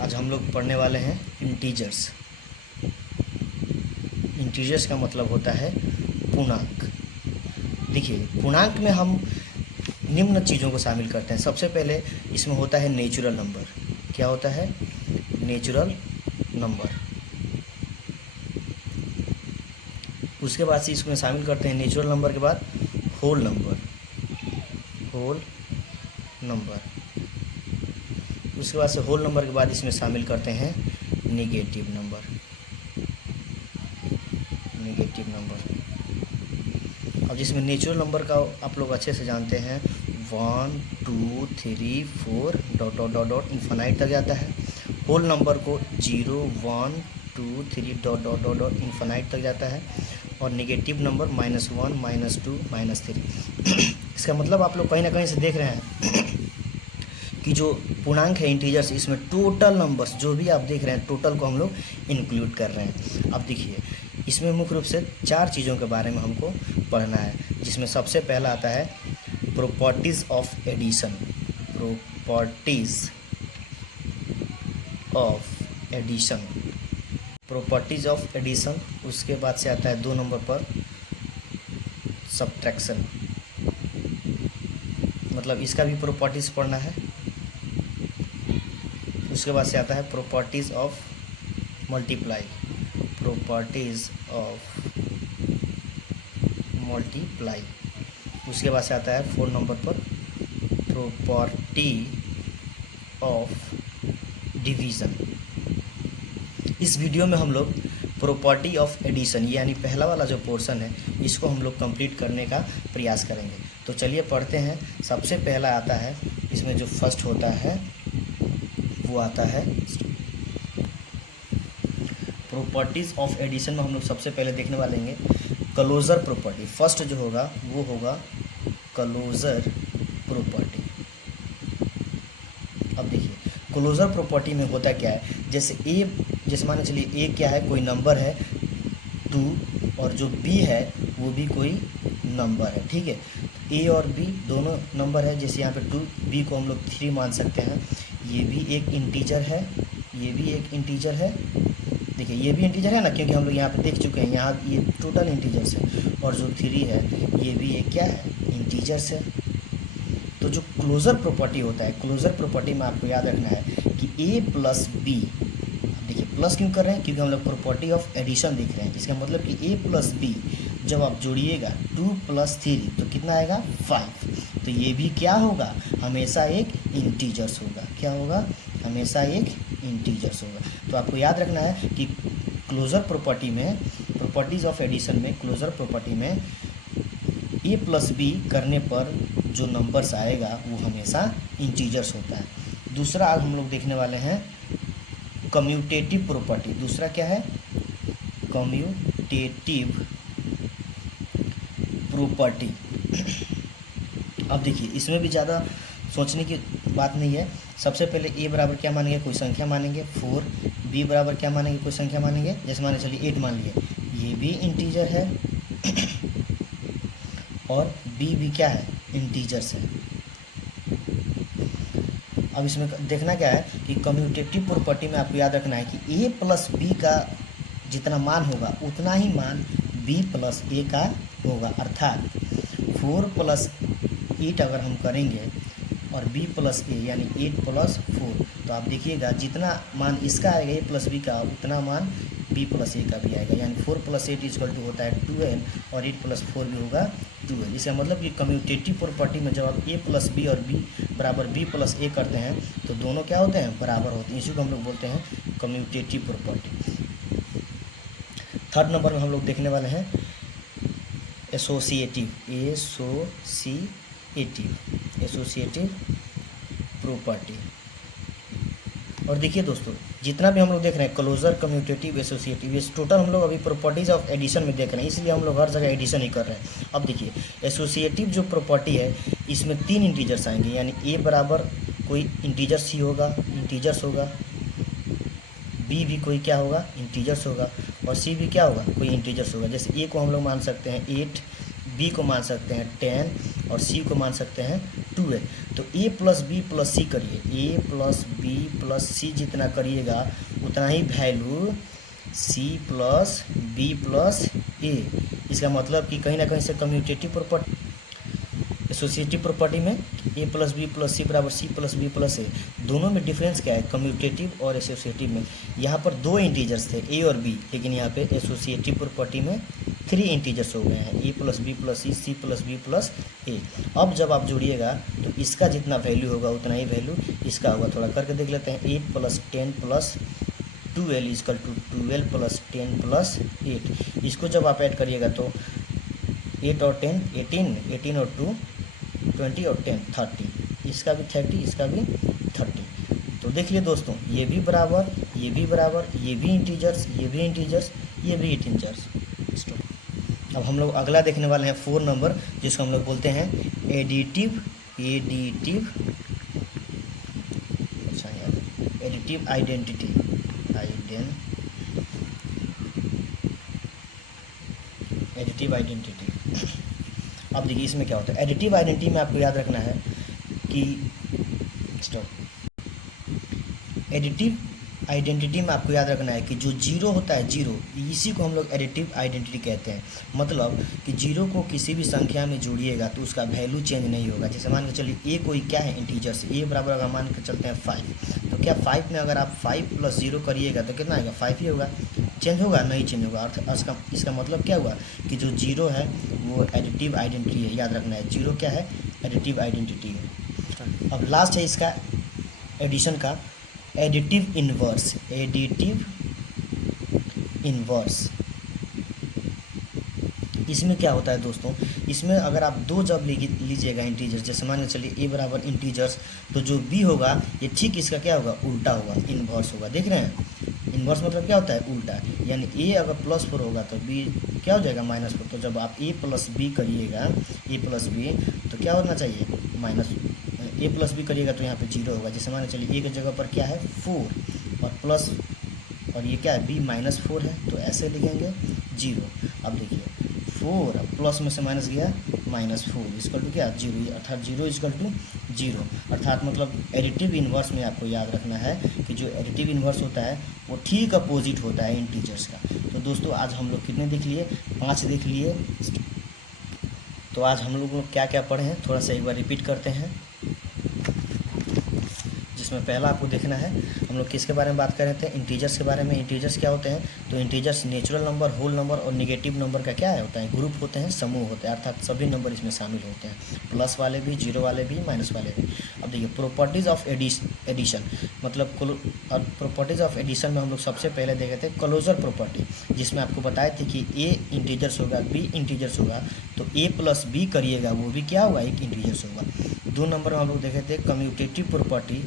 आज हम लोग पढ़ने वाले हैं इंटीजर्स। इंटीजर्स का मतलब होता है पूर्णांक। देखिए, पूर्णांक में हम निम्न चीज़ों को शामिल करते हैं। सबसे पहले इसमें होता है नेचुरल नंबर। क्या होता है? Natural number. उसके बाद से इसमें शामिल करते हैं नेचुरल नंबर के बाद होल नंबर। Whole number. उसके बाद से होल नंबर के बाद इसमें शामिल करते हैं नेगेटिव नंबर। Negative number. अब जिसमें नेचुरल नंबर का आप लोग अच्छे से जानते हैं 1 2 3 4 dot dot dot dot infinite तक जाता है। होल नंबर को 0 1 2 3 dot dot dot dot infinite तक जाता है। और नेगेटिव नंबर -1 -2 -3। इसका मतलब आप लोग कहीं ना कहीं से देख रहे हैं कि जो पूर्णांक है इंटीजर्स, इसमें टोटल नंबर्स जो भी आप देख रहे हैं टोटल को हम लोग इंक्लूड कर रहे हैं। अब देखिए, इसमें मुख्य रूप से 4 चीज़ों के बारे में हमको पढ़ना है, जिसमें सबसे पहला आता है properties of addition. Properties of addition. Properties of addition. उसके बाद से आता है 2 नंबर पर सब्ट्रैक्शन, मतलब इसका भी प्रॉपर्टीज़ पढ़ना है। उसके बाद से आता है properties of multiply. Properties of multiply. उसके बाद से आता है 4 नंबर पर प्रॉपर्टी ऑफ डिवीज़न। इस वीडियो में हम लोग प्रॉपर्टी ऑफ एडिशन यानी पहला वाला जो पोर्शन है इसको हम लोग कंप्लीट करने का प्रयास करेंगे। तो चलिए पढ़ते हैं। सबसे पहला आता है, इसमें जो फर्स्ट होता है वो आता है प्रॉपर्टीज़ ऑफ एडिशन में हम लोग सबसे पहले देखने वाले हैं क्लोजर प्रॉपर्टी। फर्स्ट जो होगा वो होगा क्लोजर प्रॉपर्टी। अब देखिए, क्लोजर प्रॉपर्टी में होता क्या है, जैसे मान चलिए ए क्या है, कोई नंबर है 2, और जो बी है वो भी कोई नंबर है। ठीक है, ए और बी दोनों नंबर है। जैसे यहाँ पे 2, बी को हम लोग 3 मान सकते हैं। ये भी एक इंटीजर है, ये भी एक इंटीजर है। देखिए, ये भी इंटीजर है ना, क्योंकि हम लोग यहाँ पे देख चुके हैं, यहाँ ये टोटल इंटीजर्स है। और जो 3 है ये भी एक क्या है, इंटीजर्स है। तो जो क्लोजर प्रॉपर्टी होता है, क्लोजर प्रॉपर्टी में आपको याद रखना है कि ए प्लस बी, देखिए प्लस क्यों कर रहे हैं, क्योंकि हम लोग प्रॉपर्टी ऑफ एडिशन देख रहे हैं। इसका मतलब कि ए प्लस बी जब आप जोड़िएगा 2 + 3 तो कितना आएगा 5। तो ये भी क्या होगा, हमेशा एक इंटीजर्स होगा। क्या होगा, हमेशा एक इंटीजर्स होगा। तो आपको याद रखना है कि क्लोजर प्रॉपर्टी में, प्रॉपर्टीज़ ऑफ एडिशन में, क्लोजर प्रॉपर्टी में ए प्लस बी करने पर जो नंबर्स आएगा वो हमेशा इंटीजर्स होता है। दूसरा आज हम लोग देखने वाले हैं कम्यूटेटिव प्रॉपर्टी। दूसरा क्या है, कम्यूटेटिव प्रॉपर्टी। अब देखिए, इसमें भी ज़्यादा सोचने की बात नहीं है। सबसे पहले ए बराबर क्या मानेंगे, कोई संख्या मानेंगे 4। बी बराबर क्या मानेंगे, कोई संख्या मानेंगे, जैसे माने चलिए 8 मान लिए, ये भी इंटीजर है। और बी भी क्या है, इंटीजर्स है। अब इसमें देखना क्या है कि कम्यूटेटिव प्रॉपर्टी में आपको याद रखना है कि ए प्लस बी का जितना मान होगा उतना ही मान बी प्लस ए का होगा। अर्थात 4 + 8 अगर हम करेंगे और b + a यानी 8 + 4, तो आप देखिएगा जितना मान इसका आएगा a + b का उतना मान b + a का भी आएगा। यानी 4 + 8 = होता है 12 और 8 + 4 भी होगा 12। इसका मतलब कि कम्यूटेटिव प्रॉपर्टी में जब आप a + b और b बराबर b + a करते हैं तो दोनों क्या होते हैं, बराबर होते हैं। इसी को हम लोग बोलते हैं कम्यूटेटिव प्रॉपर्टी। थर्ड नंबर में हम लोग देखने वाले हैं एसोसिएटिव प्रॉपर्टी। और देखिए दोस्तों, जितना भी हम लोग देख रहे हैं क्लोजर, कम्यूटेटिव, एसोसिएटिव, ये टोटल हम लोग अभी प्रॉपर्टीज़ ऑफ एडिशन में देख रहे हैं, इसलिए हम लोग हर जगह एडिशन ही कर रहे हैं। अब देखिए, एसोसिएटिव जो प्रॉपर्टी है इसमें 3 इंटीजर्स आएंगे, यानी ए बराबर कोई इंटीजर्स ही होगा, इंटीजर्स होगा। बी भी कोई क्या होगा, इंटीजर्स होगा। और सी भी क्या होगा, कोई इंटीजर्स होगा। जैसे ए को हम लोग मान सकते हैं 8, बी को मान सकते हैं 10 और सी को मान सकते हैं 12। तो A plus B plus C करिए, A plus B plus C जितना करिएगा उतना ही value C plus B plus A. इसका मतलब कि कहीं ना कहीं से कम्यूटेटिव प्रॉपर्टी, एसोसिएटिव प्रॉपर्टी में ए प्लस बी प्लस सी बराबर सी प्लस बी प्लस ए, दोनों में डिफरेंस क्या है, कम्यूटेटिव और एसोसिएटिव में। यहाँ पर दो इंटीजर्स थे ए और बी, लेकिन यहाँ पे एसोसिएटिव प्रॉपर्टी में 3 इंटीजर्स हो गए हैं, A plus B plus C plus B plus A. अब जब आप जोड़िएगा तो इसका जितना वैल्यू होगा उतना ही वैल्यू इसका होगा। थोड़ा करके देख लेते हैं, 8 plus 10 plus 12 equal to 12 plus 10 plus 8। इसको जब आप ऐड करिएगा तो 8 और 10 18, 18 और 2 20 और 10 30, इसका भी 30, इसका भी 30। तो देखिए दोस्तों, ये भी बराबर, ये भी बराबर, ये भी इंटीजर्स, ये भी इंटीजर्स, ये भी इंटीजर्स। अब हम लोग अगला देखने वाले हैं 4 नंबर, जिसको हम लोग बोलते हैं additive additive additive identity additive identity. अब देखिए इसमें क्या होता है, एडिटिव आइडेंटिटी में आपको याद रखना है कि एडिटिव आइडेंटिटी में आपको याद रखना है कि जो जीरो होता है, जीरो, इसी को हम लोग एडिटिव आइडेंटिटी कहते हैं। मतलब कि जीरो को किसी भी संख्या में जोड़िएगा तो उसका वैल्यू चेंज नहीं होगा। जैसे मान के चलिए ए कोई क्या है, इंटीजर से, ए बराबर अगर मान के चलते हैं 5, तो क्या 5 में अगर आप 5 प्लस 0 करिएगा तो कितना आएगा, 5 ही होगा। चेंज होगा? नहीं चेंज होगा। अर्थ इसका मतलब क्या हुआ कि जो जीरो है वो एडिटिव आइडेंटिटी है, याद रखना है, जीरो क्या है, एडिटिव आइडेंटिटी है। अब लास्ट है इसका एडिशन का एडिटिव इन्वर्स, एडिटिव इन्वर्स। इसमें क्या होता है दोस्तों, इसमें अगर आप दो जब लीजिएगा इंटीजर्स, जैसे मान के चलिए ए बराबर इंटीजर्स, तो जो बी होगा ये ठीक इसका क्या होगा, उल्टा होगा, इन्वर्स होगा। देख रहे हैं, इन्वर्स मतलब क्या होता है, उल्टा। यानी ए अगर +4 होगा तो बी क्या हो जाएगा, -4। तो जब आप ए प्लस बी करिएगा, ए प्लस बी, तो क्या होना चाहिए, ए प्लस बी करिएगा तो यहाँ पे 0 होगा। जैसे मान के चलिए ए की जगह पर क्या है 4 और प्लस, और ये क्या है बी -4 है, तो ऐसे लिखेंगे 0। अब देखिए 4 प्लस में से माइनस गया -4 इक्वल टू क्या, 0, अर्थात 0 इक्वल टू 0। अर्थात मतलब एडिटिव इन्वर्स में आपको याद रखना है कि जो एडिटिव इन्वर्स होता है वो ठीक अपोजिट होता है इंटीजर्स का। तो दोस्तों आज हम लोग कितने देख लिए, 5 देख लिए। तो आज हम लोग क्या क्या पढ़े हैं थोड़ा सा एक बार रिपीट करते हैं। जिसमें पहला आपको देखना है, हम लोग किसके बारे में बात कर रहे थे, इंटीजर्स के बारे में। इंटीजर्स क्या होते हैं, तो integers natural number, whole number और नेगेटिव नंबर का क्या है होता है, ग्रुप होते हैं, समूह होते हैं, अर्थात सभी नंबर इसमें शामिल होते हैं, प्लस वाले भी, जीरो वाले भी, माइनस वाले भी। अब देखिए प्रॉपर्टीज़ ऑफ एडिशन, मतलब प्रॉपर्टीज़ ऑफ एडिशन में हम लोग सबसे पहले देखे थे क्लोजर प्रॉपर्टी, जिसमें आपको बताए थे कि ए इंटीजर्स होगा, बी इंटीजर्स होगा, तो ए प्लस बी करिएगा वो भी क्या होगा, एक इंटीजर्स होगा। 2 नंबर में हम लोग देखे थे commutative property,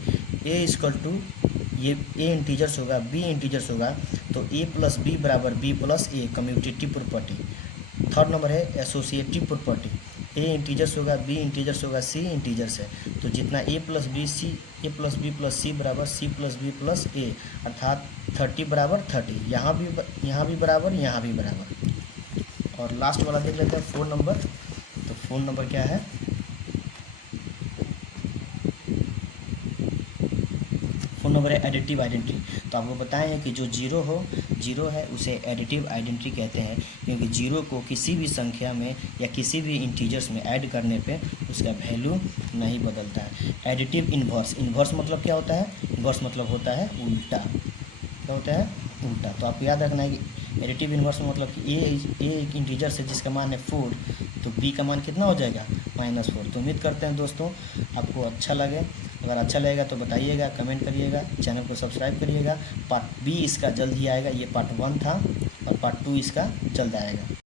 A equal to, ये ए इंटीजर्स होगा, बी इंटीजर्स होगा, तो ए प्लस बी बराबर B plus A, commutative property. 3rd number है एसोसिएटिव प्रॉपर्टी, ए इंटीजर्स होगा, बी इंटीजर्स होगा, सी इंटीजर्स है, तो जितना A plus B plus C बराबर C plus B plus A, अर्थात 30 बराबर 30, यहाँ भी बराबर, यहाँ भी बराबर। और लास्ट वाला देख लेते हैं 4 नंबर। तो 4 नंबर क्या है, 4 नंबर है एडिटिव आइडेंटिटी। तो आपको बताएं हैं कि जो जीरो है उसे एडिटिव आइडेंटिटी कहते हैं, क्योंकि जीरो को किसी भी संख्या में या किसी भी इंटीजर्स में ऐड करने पे उसका वैल्यू नहीं बदलता है। एडिटिव इन्वर्स, इन्वर्स मतलब क्या होता है, इन्वर्स मतलब होता है उल्टा। क्या होता है, उल्टा। तो आपको याद रखना है कि एडिटिव इन्वर्स में मतलब कि ए एक इंटीजर्स है जिसका मान है 4, तो बी का मान कितना हो जाएगा, -4। तो उम्मीद करते हैं दोस्तों आपको अच्छा लगे। अगर अच्छा लगेगा तो बताइएगा, कमेंट करिएगा, चैनल को सब्सक्राइब करिएगा। पार्ट बी इसका जल्द ही आएगा, ये पार्ट 1 था और पार्ट 2 इसका जल्द आएगा।